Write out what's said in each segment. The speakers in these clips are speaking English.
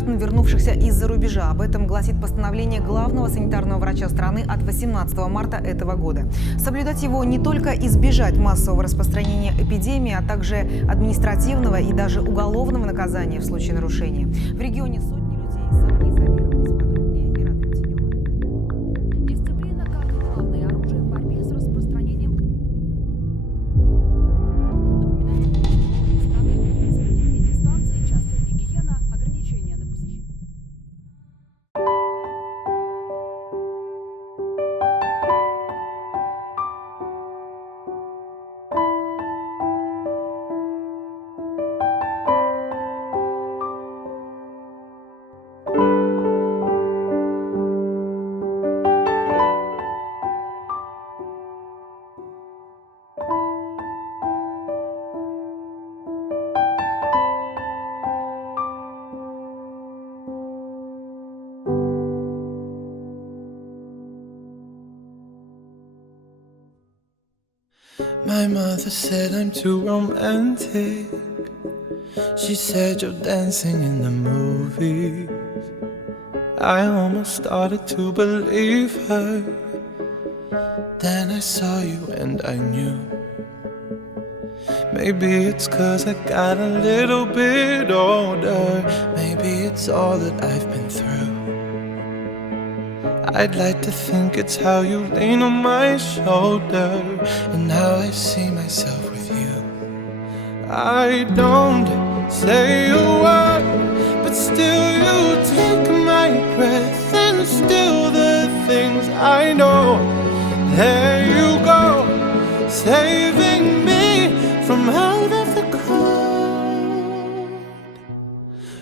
граждан, вернувшихся из-за рубежа. Об этом гласит постановление главного санитарного врача страны от 18 марта этого года. Соблюдать его не только избежать массового распространения эпидемии, а также административного и даже уголовного наказания в случае нарушения. В регионе сотни людей самоизолировались. Подробнее Ирина Тимтенева. Дисциплина как главное оружие в борьбе с распространением. Напоминаю, соблюдение дистанции, частая гигиена, ограничения на посещение. My mother said I'm too romantic. She said you're dancing in the movies. I almost started to believe her. Then I saw you and I knew. Maybe it's 'cause I got a little bit older. Maybe it's all that I've been through. I'd like to think it's how you lean on my shoulder and how I see myself with you. I don't say a word, but still you take my breath and still the things I know. There you go, saving me from out of the cold.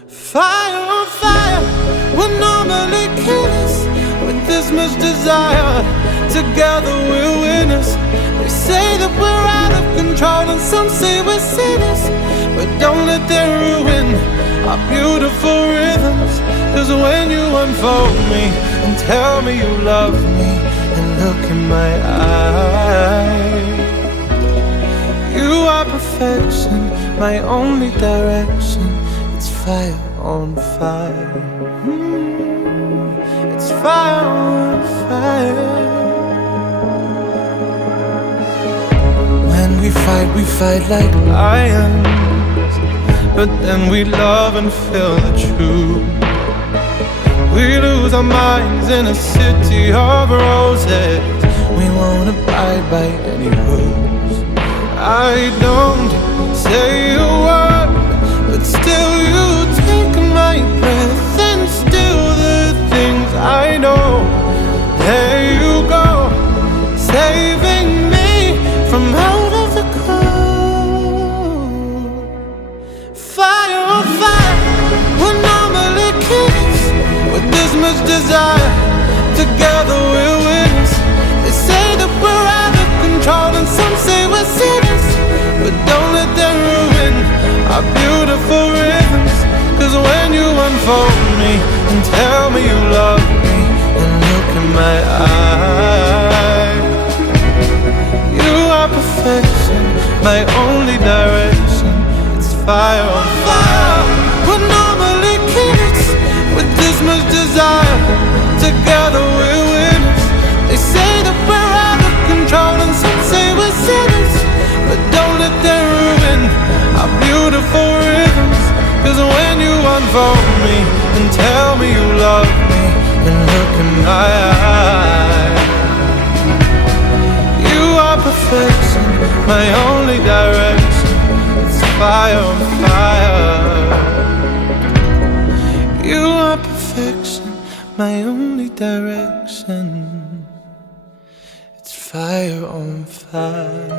Fire on fire, we're normally killers. With this much desire, together we're winners. They say that we're out of control and some say we're sinners, but don't let them ruin our beautiful rhythms. 'Cause when you unfold me and tell me you love me and look in my eyes, you are perfection, my only direction. It's fire on fire. It's fire on fire. When we fight like lions, but then we love and feel the truth. We lose our minds in a city of roses. We won't abide by any rules. I don't say a word, but still you take my breath and still the things I know. There you go, saving me from out of the cold. Fire on fire, we're normally kids with this much desire. Together we're winners. They say that we're out of control and some say we're sinners, but don't let them ruin our beautiful rhythms. 'Cause when you unfold me and tell me you love me and look in my eyes, you are perfection, my only direction. It's fire on fire. We're normally kids with this much desire. Together we're winners. They say that we're out of control and some say we're sinners, but don't let them ruin our beautiful rhythms. 'Cause when you unfold me and tell me you love me and look in my eyes, you are perfection, my only direction. It's fire on fire. You are perfection, my only direction. It's fire on fire.